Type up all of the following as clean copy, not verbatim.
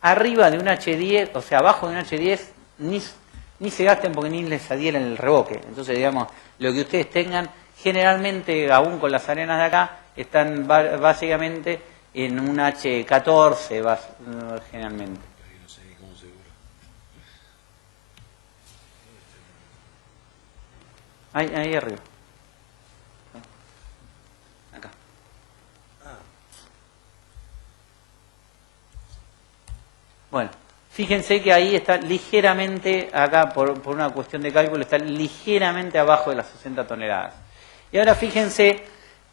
arriba de un H10, o sea, abajo de un H10, ni se gasten porque ni les adhieren el revoque. Entonces, digamos, lo que ustedes tengan, generalmente, aún con las arenas de acá, están básicamente en un H14, generalmente. Ahí arriba. Acá. Bueno, fíjense que ahí está ligeramente, acá por una cuestión de cálculo, está ligeramente abajo de las 60 toneladas. Y ahora fíjense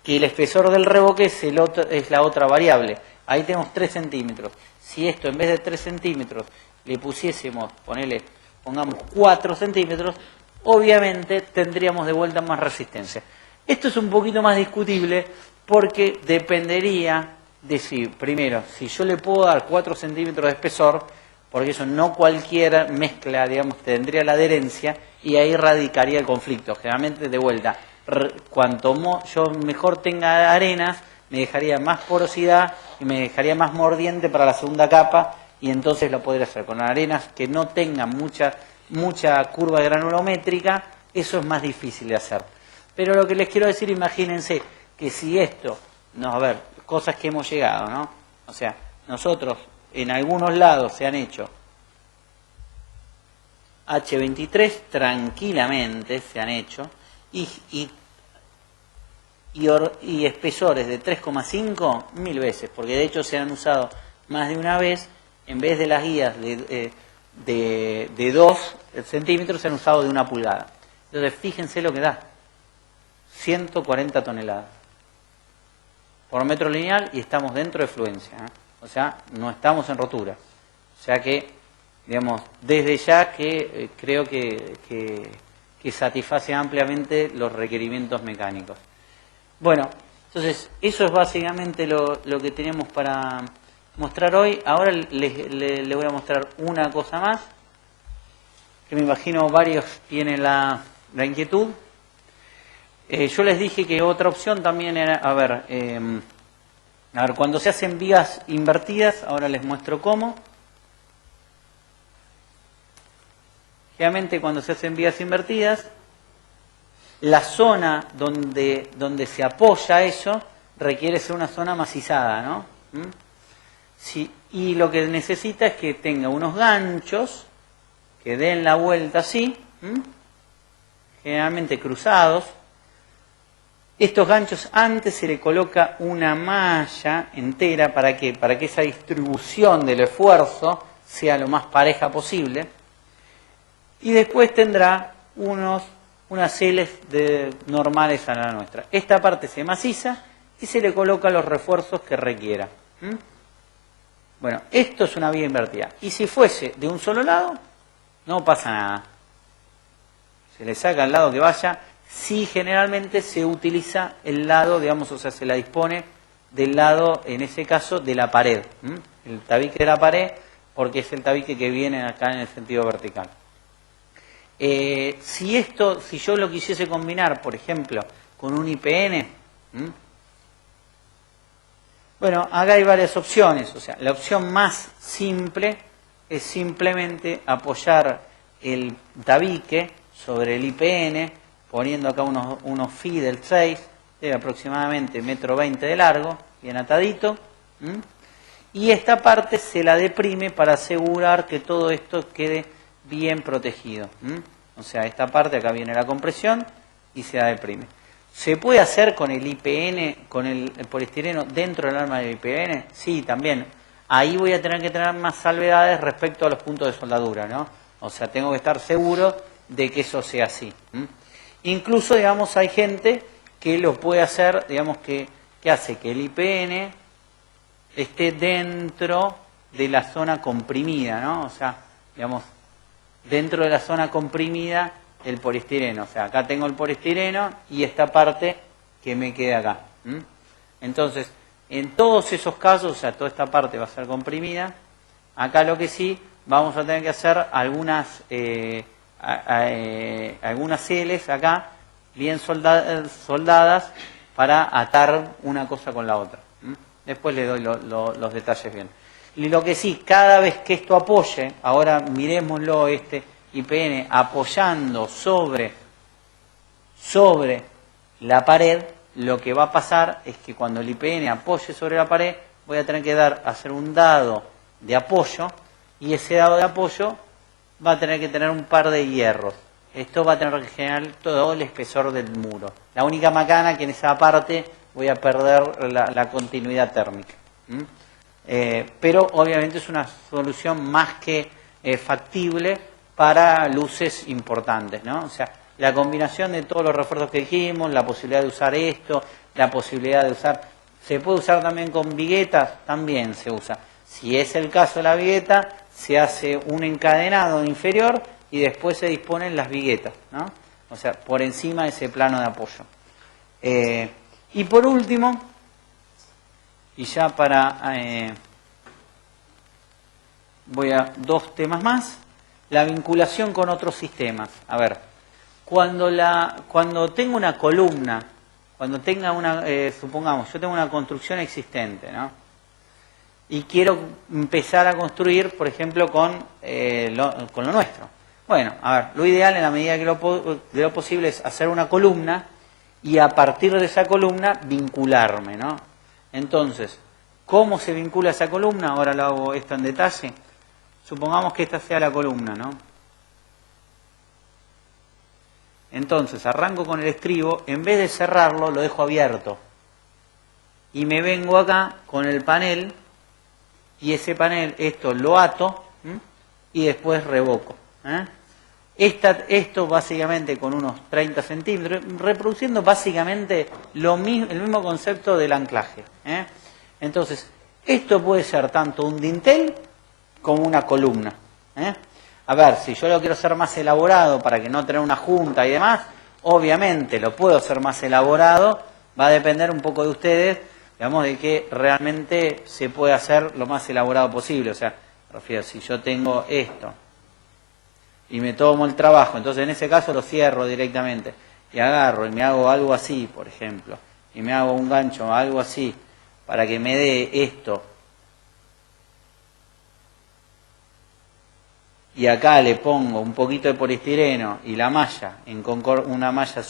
que el espesor del revoque es la otra variable. Ahí tenemos 3 centímetros. Si esto en vez de 3 centímetros le pusiésemos, pongamos 4 centímetros, obviamente tendríamos de vuelta más resistencia. Esto es un poquito más discutible porque dependería de si, primero, si yo le puedo dar 4 centímetros de espesor, porque eso no cualquier mezcla, digamos, tendría la adherencia y ahí radicaría el conflicto. Generalmente, de vuelta, cuanto yo mejor tenga arenas, me dejaría más porosidad y me dejaría más mordiente para la segunda capa y entonces lo podría hacer. Con arenas que no tengan mucha curva granulométrica, eso es más difícil de hacer. Pero lo que les quiero decir, imagínense que si esto, a ver, cosas que hemos llegado, ¿no? O sea, nosotros en algunos lados se han hecho H23 tranquilamente, se han hecho, y espesores de 3,5 1000 veces, porque de hecho se han usado más de una vez, en vez de las guías de 2 centímetros, se han usado de 1 pulgada. Entonces, fíjense lo que da. 140 toneladas por metro lineal y estamos dentro de fluencia, ¿eh? O sea, no estamos en rotura. O sea que, digamos, desde ya que creo que satisface ampliamente los requerimientos mecánicos. Bueno, entonces, eso es básicamente lo que tenemos para mostrar hoy. Ahora les voy a mostrar una cosa más, que me imagino varios tienen la inquietud. Yo les dije que otra opción también era, a ver, cuando se hacen vías invertidas, ahora les muestro cómo. Generalmente cuando se hacen vías invertidas, la zona donde se apoya eso requiere ser una zona macizada, ¿no? Sí, y lo que necesita es que tenga unos ganchos que den la vuelta así, generalmente cruzados. Estos ganchos antes se le coloca una malla entera ¿para qué? Para que esa distribución del esfuerzo sea lo más pareja posible. Y después tendrá unas Ls normales a la nuestra. Esta parte se maciza y se le coloca los refuerzos que requiera. Bueno, esto es una vía invertida. Y si fuese de un solo lado, no pasa nada. Se le saca al lado que vaya. Sí, generalmente se utiliza el lado, digamos, o sea, se la dispone del lado, en ese caso, de la pared. El tabique de la pared, porque es el tabique que viene acá en el sentido vertical. Si yo lo quisiese combinar, por ejemplo, con un IPN, bueno, acá hay varias opciones. O sea, la opción más simple es simplemente apoyar el tabique sobre el IPN, poniendo acá unos feeder 6, de aproximadamente 1,20 m de largo, bien atadito. Y esta parte se la deprime para asegurar que todo esto quede bien protegido. O sea, esta parte, acá viene la compresión y se la deprime. ¿Se puede hacer con el IPN, con el poliestireno dentro del arma del IPN? Sí, también. Ahí voy a tener que tener más salvedades respecto a los puntos de soldadura, ¿no? O sea, tengo que estar seguro de que eso sea así. Incluso, digamos, hay gente que lo puede hacer, digamos, que hace que el IPN esté dentro de la zona comprimida, ¿no? O sea, digamos, dentro de la zona comprimida el poliestireno. O sea, acá tengo el poliestireno y esta parte que me queda acá. Entonces, en todos esos casos, o sea, toda esta parte va a ser comprimida. Acá lo que sí, vamos a tener que hacer algunas Ls acá, bien soldadas, para atar una cosa con la otra. Después le doy los detalles bien. Y lo que sí, cada vez que esto apoye, ahora miremoslo este IPN apoyando sobre la pared, lo que va a pasar es que cuando el IPN apoye sobre la pared, voy a tener que hacer un dado de apoyo, y ese dado de apoyo va a tener que tener un par de hierros. Esto va a tener que generar todo el espesor del muro. La única macana que en esa parte voy a perder la continuidad térmica. Pero obviamente es una solución más que factible para luces importantes, ¿no? O sea, la combinación de todos los refuerzos que dijimos, la posibilidad de usar esto, la posibilidad de usar... ¿Se puede usar también con viguetas? También se usa. Si es el caso de la vigueta, se hace un encadenado inferior y después se disponen las viguetas, ¿no? O sea, por encima de ese plano de apoyo. Y por último, y ya para... voy a dos temas más. La vinculación con otros sistemas. A ver, cuando tengo una columna, cuando tenga una... supongamos, yo tengo una construcción existente, ¿no? Y quiero empezar a construir, por ejemplo, con lo nuestro. Bueno, a ver, lo ideal en la medida de lo posible es hacer una columna y a partir de esa columna vincularme, ¿no? Entonces, ¿cómo se vincula esa columna? Ahora lo hago esto en detalle. Supongamos que esta sea la columna, ¿no? Entonces, arranco con el estribo, en vez de cerrarlo, lo dejo abierto. Y me vengo acá con el panel, y ese panel, esto lo ato, y después revoco. Esto básicamente con unos 30 centímetros, reproduciendo básicamente el mismo concepto del anclaje. Entonces, esto puede ser tanto un dintel como una columna. A ver, si yo lo quiero hacer más elaborado para que no tener una junta y demás, obviamente lo puedo hacer más elaborado, va a depender un poco de ustedes, digamos, de que realmente se puede hacer lo más elaborado posible. O sea, refiero, si yo tengo esto y me tomo el trabajo, entonces en ese caso lo cierro directamente y agarro y me hago algo así, por ejemplo, y me hago un gancho, algo así, para que me dé esto. Y acá le pongo un poquito de poliestireno y la malla, una malla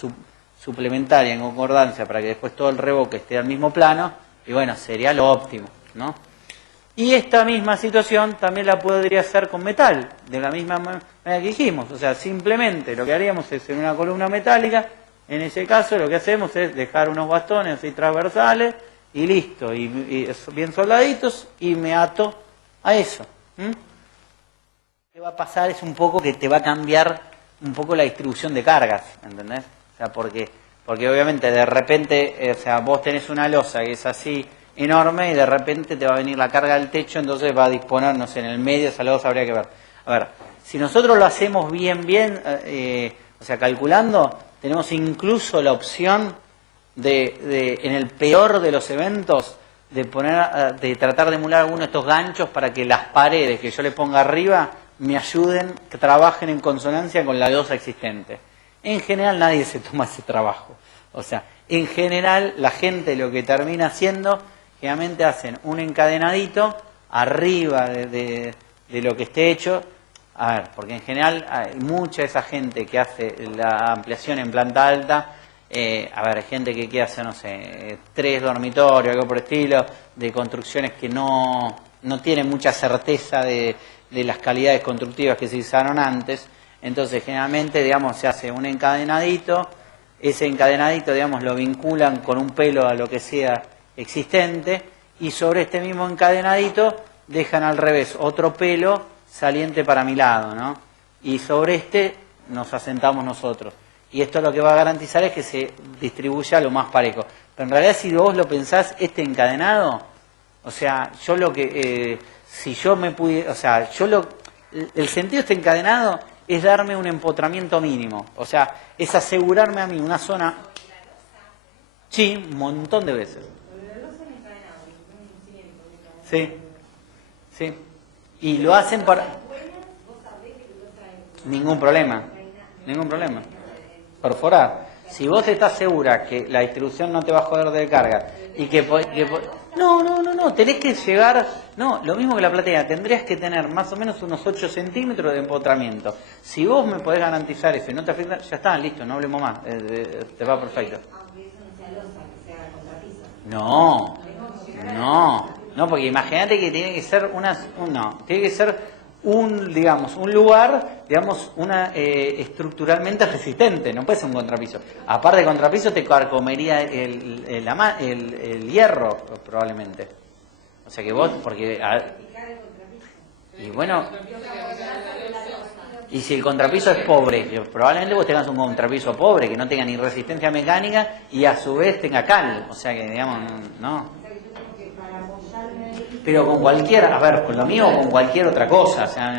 suplementaria en concordancia para que después todo el revoque esté al mismo plano, y bueno, sería lo óptimo, ¿no? Y esta misma situación también la podría hacer con metal, de la misma manera que dijimos. O sea, simplemente lo que haríamos es en una columna metálica, en ese caso lo que hacemos es dejar unos bastones así transversales y listo, y bien soldaditos, y me ato a eso. Lo que va a pasar es un poco que te va a cambiar un poco la distribución de cargas, ¿entendés? O sea, porque obviamente de repente, o sea, vos tenés una losa que es así enorme y de repente te va a venir la carga del techo, entonces va a disponernos en el medio, esa losa habría que ver. A ver, si nosotros lo hacemos bien, o sea, calculando, tenemos incluso la opción de en el peor de los eventos, de tratar de emular alguno de estos ganchos para que las paredes que yo le ponga arriba me ayuden, que trabajen en consonancia con la losa existente. En general nadie se toma ese trabajo. O sea, en general la gente lo que termina haciendo, generalmente hacen un encadenadito arriba de lo que esté hecho. A ver, porque en general hay mucha de esa gente que hace la ampliación en planta alta, a ver, hay gente que quiere hacer, no sé, 3 dormitorios, algo por el estilo, de construcciones que no tienen mucha certeza de las calidades constructivas que se usaron antes. Entonces, generalmente, digamos, se hace un encadenadito, ese encadenadito, digamos, lo vinculan con un pelo a lo que sea existente, y sobre este mismo encadenadito dejan al revés otro pelo saliente para mi lado, ¿no? Y sobre este nos asentamos nosotros. Y esto lo que va a garantizar es que se distribuya lo más parejo. Pero en realidad, si vos lo pensás, este encadenado, o sea, yo lo que... si yo me pudiera... O sea, el sentido de este encadenado es darme un empotramiento mínimo. O sea, es asegurarme a mí una zona... Sí, un montón de veces. Sí, sí. Y lo hacen para... Ningún problema. Ningún problema. Perforar. Si vos estás segura que la distribución no te va a joder de carga y no, tenés que llegar, no, lo mismo que la platea, tendrías que tener más o menos unos 8 centímetros de empotramiento. Si vos me podés garantizar eso y no te afecta, ya está, listo, no hablemos más, te va perfecto. Aunque eso no sea losa, que sea contrapiso. No, porque imagínate que tiene que ser tiene que ser digamos, un lugar, digamos, estructuralmente resistente, no puede ser un contrapiso. Aparte de contrapiso te carcomería el hierro, probablemente. O sea que vos, porque... y bueno... Y si el contrapiso es pobre, probablemente vos tengas un contrapiso pobre, que no tenga ni resistencia mecánica y a su vez tenga cal. O sea que, digamos, no... Pero con cualquier, a ver, con lo mío o con cualquier otra cosa, o sea,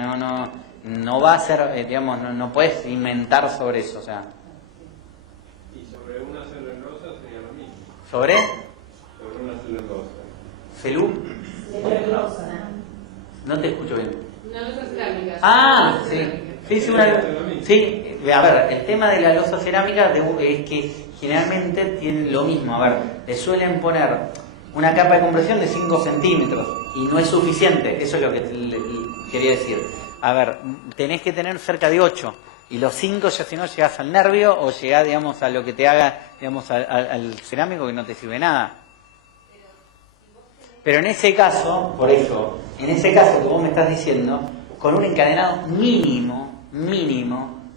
no va a ser, digamos, no puedes inventar sobre eso, o sea. Y sobre una celulosa sería lo mismo. ¿Sobre? Sobre una celulosa. Celulosa. No te escucho bien. Una losa cerámica. Ah, sí. Sí, a ver, el tema de la losa cerámica es que generalmente tienen lo mismo, a ver, le suelen poner una capa de compresión de 5 centímetros y no es suficiente, eso es lo que quería decir. A ver, tenés que tener cerca de 8 y los 5 ya si no llegás al nervio o llegás, digamos, a lo que te haga, digamos, al cerámico que no te sirve nada. Pero en ese caso, por eso, en ese caso que vos me estás diciendo, con un encadenado mínimo,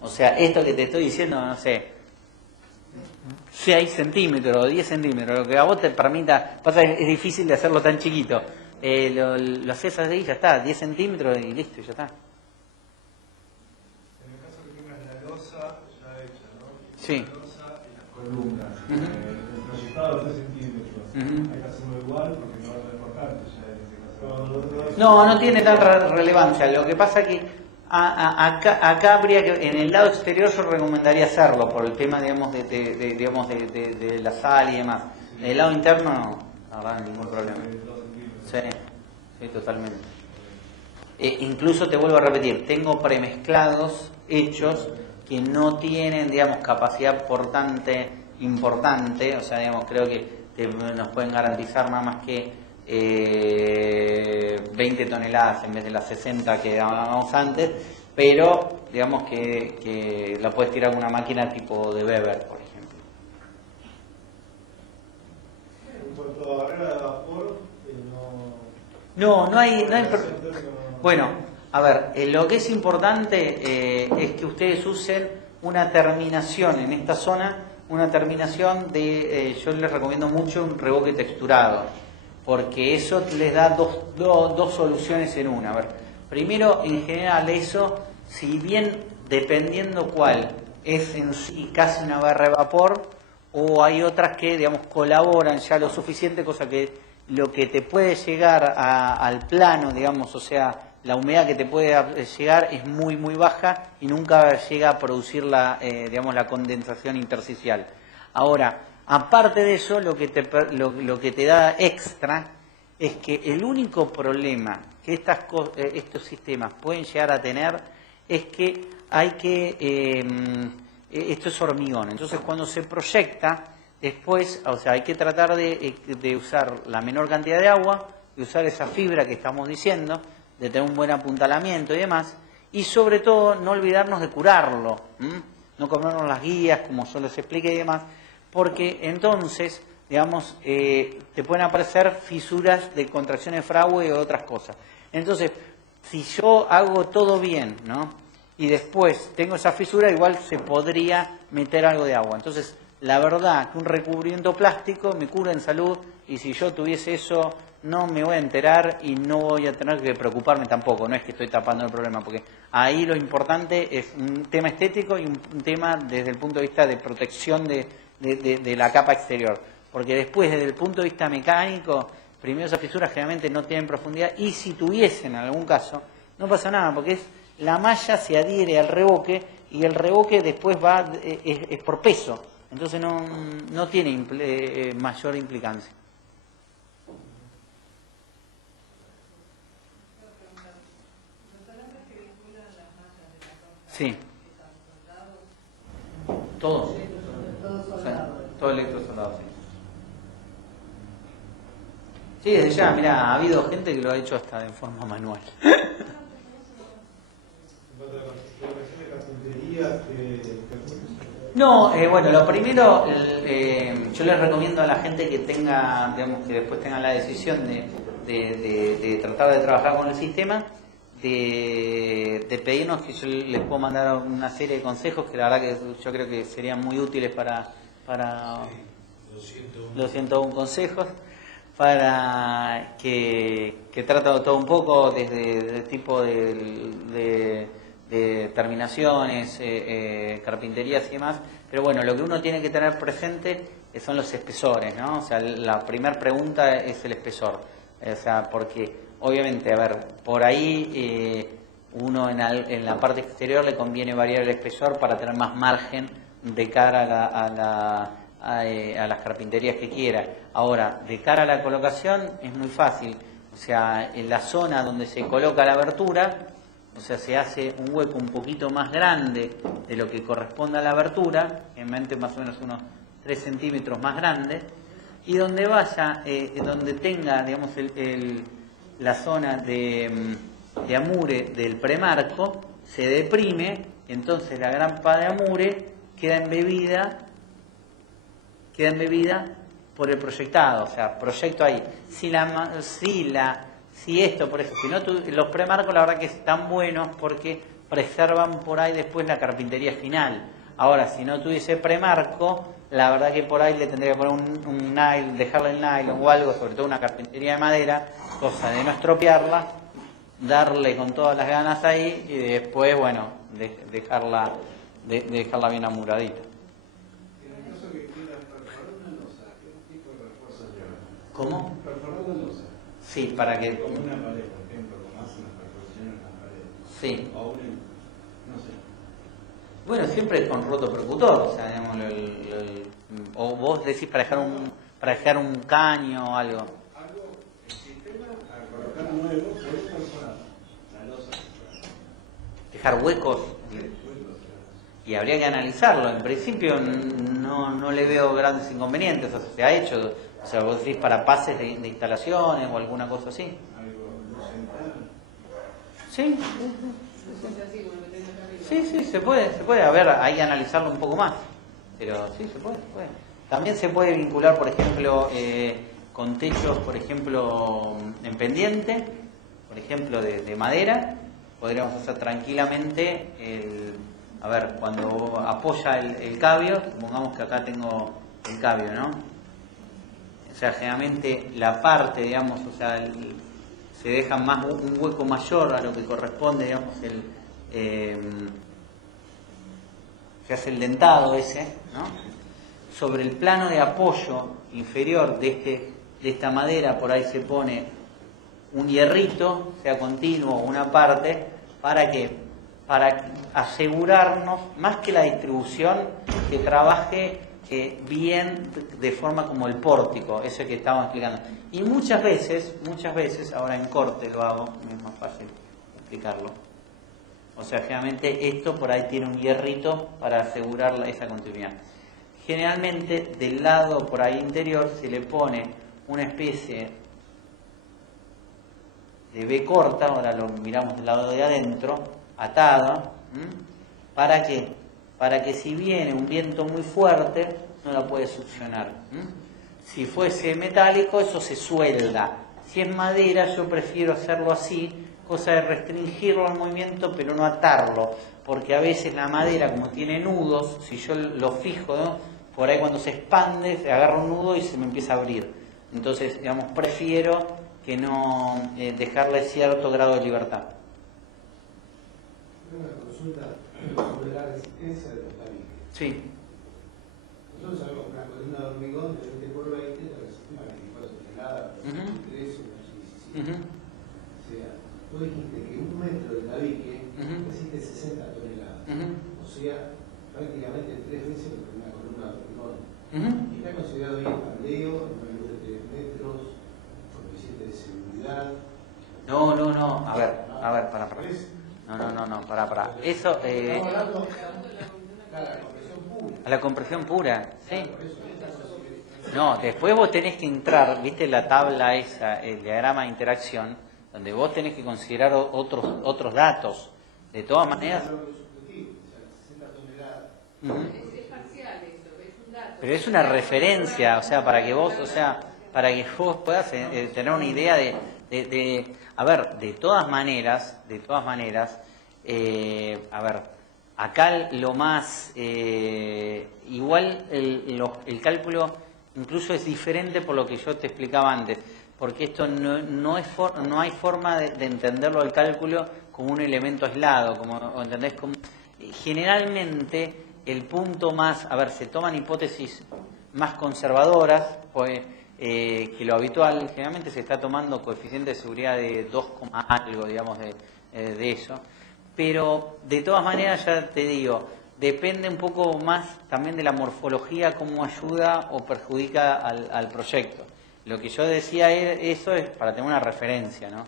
o sea, esto que te estoy diciendo, no sé, 6 centímetros o 10 centímetros, lo que a vos te permita, pasa que es difícil de hacerlo tan chiquito, lo haces así y ya está, 10 centímetros y listo, ya está. En el caso que tengas la losa ya hecha, ¿no? Sí. La losa y las columnas, el proyectado de 3 centímetros, hay que hacerlo igual porque no va a ser importante ya en ese caso. No tiene tanta relevancia, lo que pasa que acá habría que, en el lado exterior yo recomendaría hacerlo por el tema, digamos, de la sal y demás. En el lado interno no habrá ningún problema. Sí, totalmente. Incluso te vuelvo a repetir, tengo premezclados hechos que no tienen, digamos, capacidad portante importante, o sea, digamos, creo que nos pueden garantizar nada más que 20 toneladas en vez de las 60 que hablábamos antes, pero digamos que la puedes tirar con una máquina tipo de Weber, por ejemplo. En cuanto a barrera de vapor, no hay bueno, a ver, lo que es importante es que ustedes usen una terminación en esta zona, una terminación yo les recomiendo mucho un revoque texturado, porque eso les da dos soluciones en una. A ver, primero, en general eso, si bien dependiendo cuál es en sí casi una barra de vapor, o hay otras que, digamos, colaboran ya lo suficiente, cosa que lo que te puede llegar al plano, digamos, o sea, la humedad que te puede llegar es muy baja y nunca llega a producir la condensación intersticial. Ahora, aparte de eso, lo que te da extra es que el único problema que estos sistemas pueden llegar a tener es que esto es hormigón. Entonces, cuando se proyecta, después, o sea, hay que tratar de usar la menor cantidad de agua, de usar esa fibra que estamos diciendo, de tener un buen apuntalamiento y demás, y sobre todo no olvidarnos de curarlo, no comernos las guías, como yo les expliqué y demás, porque entonces, digamos, te pueden aparecer fisuras de contracción de fragua y otras cosas. Entonces, si yo hago todo bien, ¿no? Y después tengo esa fisura, igual se podría meter algo de agua. Entonces, la verdad que un recubrimiento plástico me cura en salud, y si yo tuviese eso no me voy a enterar y no voy a tener que preocuparme tampoco, no es que estoy tapando el problema, porque ahí lo importante es un tema estético y un tema desde el punto de vista de protección de la capa exterior, porque después desde el punto de vista mecánico, primero esas fisuras generalmente no tienen profundidad, y si tuviesen en algún caso, no pasa nada, porque la malla se adhiere al revoque y el revoque después es por peso, entonces no tiene mayor implicancia. Sí. ¿Todos? Sí, desde ya, mirá, ha habido gente que lo ha hecho hasta de forma manual. No, bueno, lo primero, yo les recomiendo a la gente que tenga, digamos, que después tengan la decisión de tratar de trabajar con el sistema, de pedirnos que yo les puedo mandar una serie de consejos que la verdad que yo creo que serían muy útiles para los 101 consejos, para que trata todo un poco desde el tipo de terminaciones, carpinterías y demás, pero bueno, lo que uno tiene que tener presente son los espesores, ¿no? O sea, la primera pregunta es el espesor, o sea, porque obviamente, a ver, por ahí uno en la parte exterior le conviene variar el espesor para tener más margen de cara a las carpinterías que quiera. Ahora, de cara a la colocación es muy fácil, o sea, en la zona donde se coloca la abertura, o sea, se hace un hueco un poquito más grande de lo que corresponde a la abertura, en mente más o menos unos 3 centímetros más grande, y donde vaya, donde tenga, digamos, la zona de amure del premarco, se deprime, entonces la grampa de amure queda embebida por el proyectado, o sea, proyecto ahí. Si esto, por eso, si no, los premarcos la verdad que están buenos porque preservan por ahí después la carpintería final. Ahora, si no tuviese premarco, la verdad que por ahí le tendría que poner un nylon, dejarle el nylon o algo, sobre todo una carpintería de madera, cosa de no estropearla, darle con todas las ganas ahí y después, bueno, dejarla bien amuradita. ¿Cómo? Perforando losa. Sí, para que... Como una pared, por ejemplo, como hacen las perforaciones en las paredes. Sí. O no sé. Bueno, siempre con roto percutor, o sea, digamos, o vos decís para dejar un caño o algo. El sistema a colocar nuevo puede perforar la losa. Dejar huecos. Y habría que analizarlo. En principio no le veo grandes inconvenientes, o sea, se ha hecho. O sea, vos decís para pases de instalaciones o alguna cosa así. Sí. Sí, se puede. A ver, hay que analizarlo un poco más. Pero sí, se puede. También se puede vincular, por ejemplo, con techos, por ejemplo, en pendiente, por ejemplo, de madera. Podríamos hacer tranquilamente a ver, cuando apoya el cabio, supongamos que acá tengo el cabio, ¿no? O sea, generalmente la parte, digamos, o sea, se deja más un hueco mayor a lo que corresponde, digamos, se hace el dentado ese, ¿no? Sobre el plano de apoyo inferior de esta madera, por ahí se pone un hierrito, sea continuo o una parte, ¿para qué? Para asegurarnos, más que la distribución, que trabaje bien de forma como el pórtico, eso que estábamos explicando. Y muchas veces, ahora en corte lo hago, es más fácil explicarlo. O sea, generalmente esto por ahí tiene un hierrito para asegurar esa continuidad. Generalmente del lado por ahí interior se le pone una especie de B corta, ahora lo miramos del lado de adentro, atada. ¿Para qué? Para que si viene un viento muy fuerte, no la puede succionar. Si fuese metálico, eso se suelda. Si es madera, yo prefiero hacerlo así, cosa de restringirlo al movimiento, pero no atarlo, porque a veces la madera, como tiene nudos, si yo lo fijo, ¿no? Por ahí cuando se expande, se agarra un nudo y se me empieza a abrir. Entonces, digamos, prefiero que no dejarle cierto grado de libertad. Una consulta sobre la resistencia de los tabiques. Sí. Nosotros sabemos que una columna de hormigón de 20 por 20 la resiste a 24 toneladas, 13 o 17. O sea, tú dijiste que 1 metro de tabique resiste 60 toneladas. O sea, prácticamente 3 veces lo que una columna de hormigón. Está considerado bien pandeo, una luz de 3 metros, coeficiente de seguridad. No. A ver, para. No, para. Eso, Estamos hablando a la compresión pura. a la compresión pura, sí. No, después vos tenés que entrar, viste la tabla esa, el diagrama de interacción, donde vos tenés que considerar otros datos. De todas maneras... Es parcial eso, es un dato. Pero es una referencia, o sea, para que vos puedas tener una idea a ver, de todas maneras, a ver, acá lo más, igual el cálculo incluso es diferente por lo que yo te explicaba antes, porque esto no hay forma de entenderlo el cálculo como un elemento aislado, como ¿entendés? Generalmente el punto más, a ver, se toman hipótesis más conservadoras, pues, que lo habitual, generalmente se está tomando coeficiente de seguridad de 2, algo, digamos, de eso. Pero, de todas maneras, ya te digo, depende un poco más también de la morfología, cómo ayuda o perjudica al proyecto. Lo que yo decía, eso es para tener una referencia, ¿no?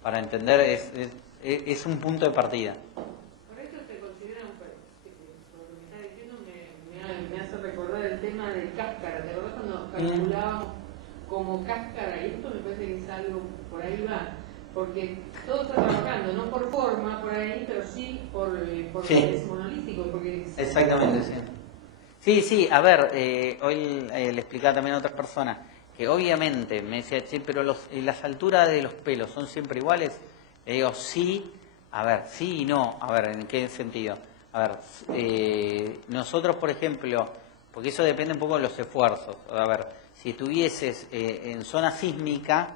Para entender, es un punto de partida. Por eso se considera por lo que me está diciendo, me hace recordar el tema de cáscara. ¿Te acordás cuando calculábamos como cáscara? Y esto me parece que es algo, por ahí va. Porque todo está trabajando, no por forma por ahí, pero sí por Sí. es monolítico. Porque Exactamente, sí. Sí, a ver, hoy le explicaba también a otras personas que obviamente me decía, che, pero las alturas de los pelos son siempre iguales. Le digo, sí, a ver, sí y no. A ver, ¿en qué sentido? A ver, nosotros, por ejemplo, porque eso depende un poco de los esfuerzos. A ver, si estuvieses en zona sísmica,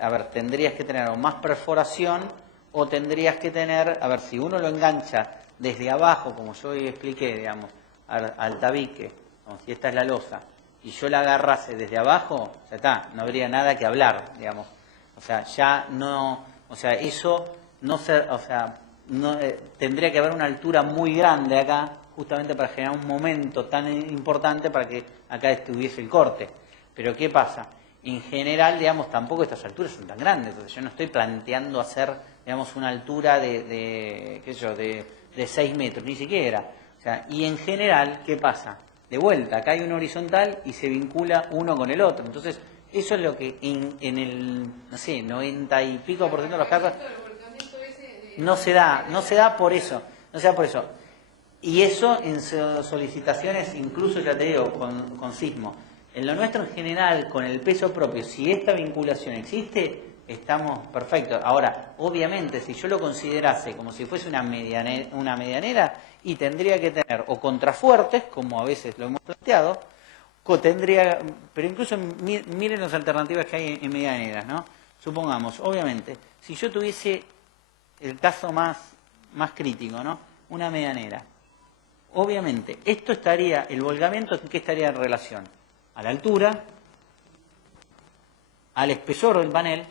a ver, tendrías que tener o más perforación o tendrías que tener, a ver, si uno lo engancha desde abajo, como yo hoy expliqué, digamos, al tabique, como si esta es la losa, y yo la agarrase desde abajo, ya está, no habría nada que hablar, digamos. O sea, ya no, o sea, eso no se, o sea, no, tendría que haber una altura muy grande acá, justamente para generar un momento tan importante para que acá estuviese el corte. Pero ¿qué pasa? En general, digamos, tampoco estas alturas son tan grandes, entonces yo no estoy planteando hacer, digamos, una altura de 6 metros, ni siquiera. O sea, y en general, ¿qué pasa? De vuelta, acá hay un horizontal y se vincula uno con el otro. Entonces, eso es lo que en el, no sé, 90 y pico por ciento de los casos no se da por eso. Y eso en solicitaciones, incluso ya te digo, con sismo. En lo nuestro en general, con el peso propio, si esta vinculación existe, estamos perfectos. Ahora, obviamente, si yo lo considerase como si fuese una medianera, y tendría que tener o contrafuertes, como a veces lo hemos planteado, pero incluso miren las alternativas que hay en medianeras, ¿no? Supongamos, obviamente, si yo tuviese el caso más crítico, ¿no? Una medianera. Obviamente, el volcamiento, ¿en qué estaría en relación? A la altura, al espesor del panel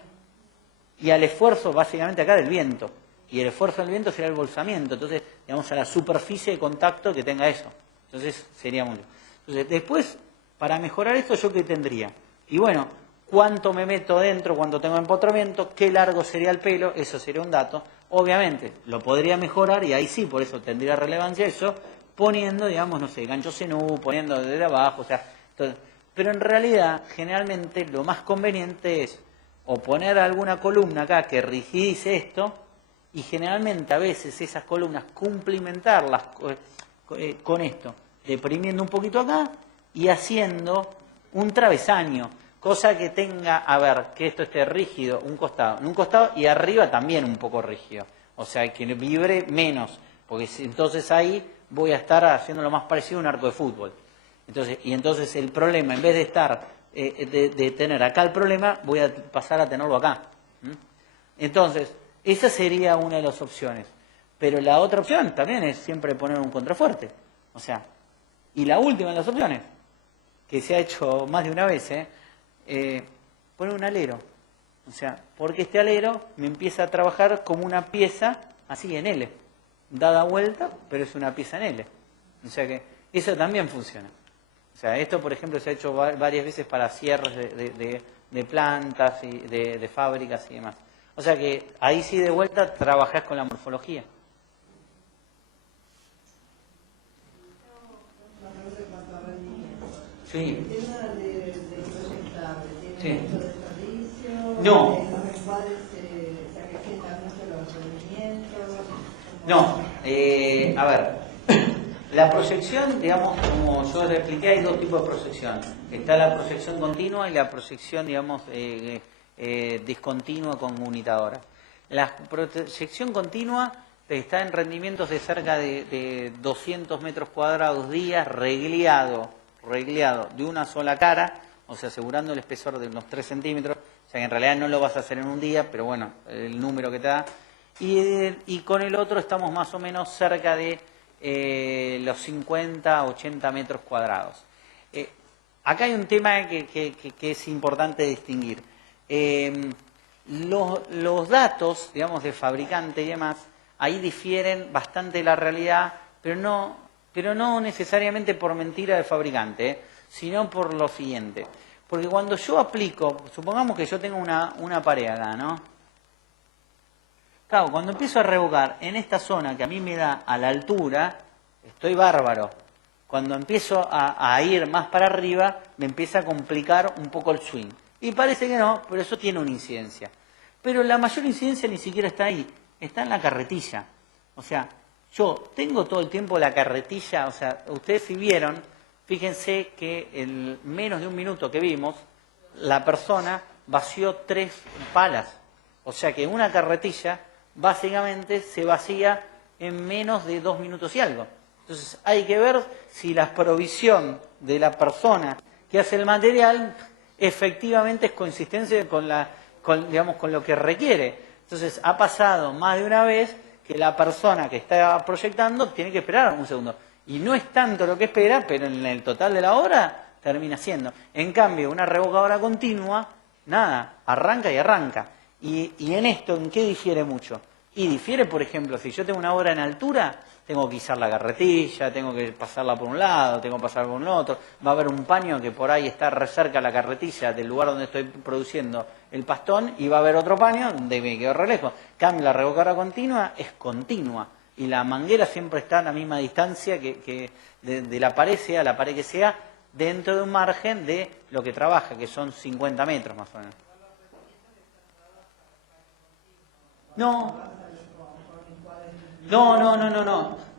y al esfuerzo, básicamente acá, del viento. Y el esfuerzo del viento será el bolsamiento, entonces, digamos, a la superficie de contacto que tenga eso. Entonces, sería mucho. Entonces, después, para mejorar esto, ¿yo qué tendría? Y bueno, ¿cuánto me meto dentro cuando tengo empotramiento? ¿Qué largo sería el pelo? Eso sería un dato. Obviamente, lo podría mejorar, y ahí sí, por eso tendría relevancia eso, poniendo, digamos, no sé, gancho cenú, poniendo desde abajo, o sea... Entonces, pero en realidad, generalmente, lo más conveniente es o poner alguna columna acá que rigidice esto, y generalmente a veces esas columnas cumplimentarlas con esto, deprimiendo un poquito acá y haciendo un travesaño, cosa que tenga, a ver, que esto esté rígido en un costado y arriba también un poco rígido, o sea, que vibre menos, porque entonces ahí voy a estar haciendo lo más parecido a un arco de fútbol. Entonces el problema, en vez de estar de tener acá el problema, voy a pasar a tenerlo acá. Entonces, esa sería una de las opciones. Pero la otra opción también es siempre poner un contrafuerte. O sea, y la última de las opciones, que se ha hecho más de una vez, poner un alero. O sea, porque este alero me empieza a trabajar como una pieza así en L. Dada vuelta, pero es una pieza en L. O sea que eso también funciona. O sea, esto, por ejemplo, se ha hecho varias veces para cierres de plantas, y de fábricas y demás. O sea que ahí sí de vuelta trabajás con la morfología. Sí. El tema de proyectable, ¿tiene Sí. mucho desperdicio? No. Los encuadres se acrecentan mucho los rendimientos. No, a ver, la proyección, digamos, como yo les expliqué, hay dos tipos de proyección. Está la proyección continua y la proyección, digamos, discontinua conmutadora. La proyección continua está en rendimientos de cerca de 200 metros cuadrados día, regleado de una sola cara, o sea, asegurando el espesor de unos 3 centímetros, o sea que en realidad no lo vas a hacer en un día, pero bueno, el número que te da. Y con el otro estamos más o menos cerca de los 50, 80 metros cuadrados. Acá hay un tema que es importante distinguir. Los datos, digamos, de fabricante y demás, ahí difieren bastante de la realidad, pero no necesariamente por mentira del fabricante, sino por lo siguiente. Porque cuando yo aplico, supongamos que yo tengo una pared acá, ¿no? Claro, cuando empiezo a revocar en esta zona que a mí me da a la altura, estoy bárbaro. Cuando empiezo a ir más para arriba, me empieza a complicar un poco el swing. Y parece que no, pero eso tiene una incidencia. Pero la mayor incidencia ni siquiera está ahí, está en la carretilla. O sea, yo tengo todo el tiempo la carretilla, o sea, ustedes si vieron, fíjense que en menos de un minuto que vimos, la persona vació 3 palas. O sea que una carretilla básicamente se vacía en menos de 2 minutos y algo. Entonces hay que ver si la provisión de la persona que hace el material efectivamente es consistente con lo que requiere. Entonces ha pasado más de una vez que la persona que está proyectando tiene que esperar un segundo. Y no es tanto lo que espera, pero en el total de la obra termina siendo. En cambio, una revocadora continua, nada, arranca y arranca. Y en esto, ¿en qué difiere mucho? Y difiere, por ejemplo, si yo tengo una obra en altura, tengo que izar la carretilla, tengo que pasarla por un lado, tengo que pasarla por un otro. Va a haber un paño que por ahí está re cerca la carretilla del lugar donde estoy produciendo el pastón y va a haber otro paño donde me quedo re lejos. Cambio, la revocadora continua es continua y la manguera siempre está a la misma distancia que de la pared, sea la pared que sea, dentro de un margen de lo que trabaja, que son 50 metros más o menos. No.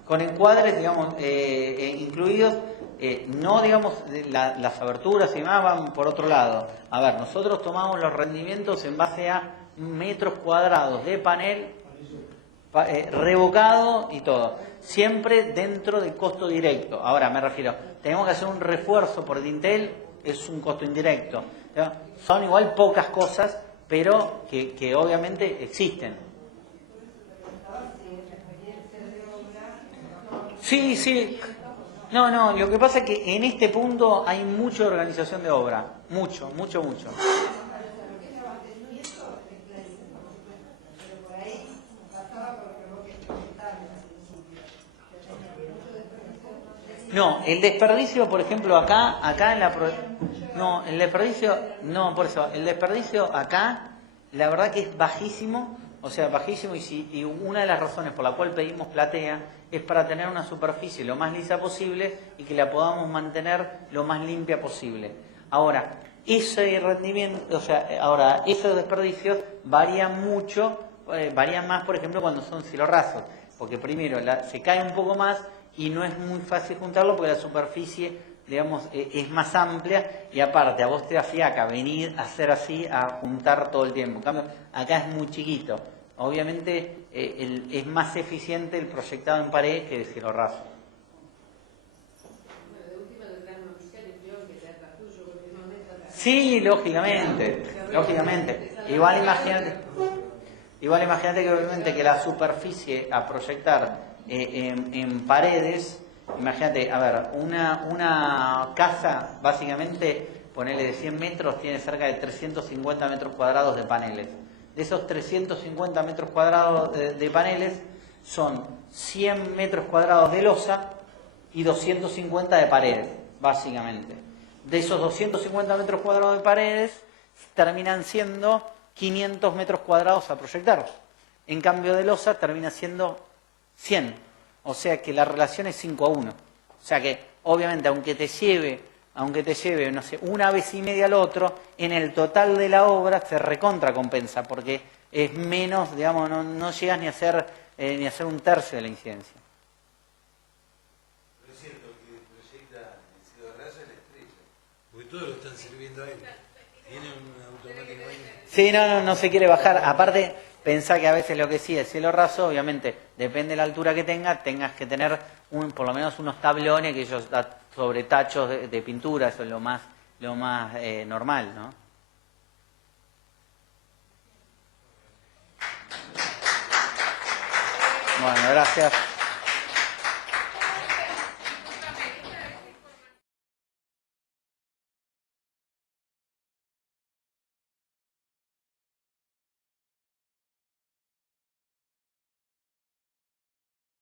Con encuadres, digamos, incluidos, no, digamos, las aberturas y demás van por otro lado. A ver, nosotros tomamos los rendimientos en base a metros cuadrados de panel revocado y todo. Siempre dentro del costo directo. Ahora, me refiero, tenemos que hacer un refuerzo por dintel, es un costo indirecto. ¿No? Son igual pocas cosas, pero que obviamente existen. Sí. No, lo que pasa es que en este punto hay mucha organización de obra. Mucho. No, el desperdicio, por ejemplo, acá en la... No, el desperdicio, no, por eso, el desperdicio acá, la verdad que es bajísimo, o sea, bajísimo, y una de las razones por la cual pedimos platea es para tener una superficie lo más lisa posible y que la podamos mantener lo más limpia posible. Ahora, ese rendimiento, o sea, ahora, esos desperdicios varían mucho, varían más, por ejemplo, cuando son cielorrasos, porque primero se cae un poco más y no es muy fácil juntarlo porque la superficie, digamos, es más amplia y aparte a vos te afiaca venir a hacer así, a juntar todo el tiempo. En cambio, acá es muy chiquito. Obviamente es más eficiente el proyectado en pared que de cielo raso. Sí, lógicamente. Igual imagínate que obviamente que la superficie a proyectar en paredes, imagínate, a ver, una casa básicamente, ponele de 100 metros, tiene cerca de 350 metros cuadrados de paneles. De esos 350 metros cuadrados de paneles son 100 metros cuadrados de losa y 250 de paredes, básicamente. De esos 250 metros cuadrados de paredes terminan siendo 500 metros cuadrados a proyectar. En cambio de losa termina siendo 100. O sea que la relación es 5:1. O sea que obviamente aunque te lleve aunque te lleve, no sé, una vez y media al otro, en el total de la obra se recontra compensa, porque es menos, digamos, no llegas ni a hacer un tercio de la incidencia. Pero es cierto que proyecta el cielo raso en la estrella. Porque todos lo están sirviendo ahí. Tiene un automático ahí. Sí, no se quiere bajar. Aparte, pensá que a veces lo que sí, el cielo raso, obviamente, depende de la altura que tengas que tener por lo menos unos tablones que ellos dan sobre tachos de pintura, eso es lo más normal, ¿no? Bueno, gracias.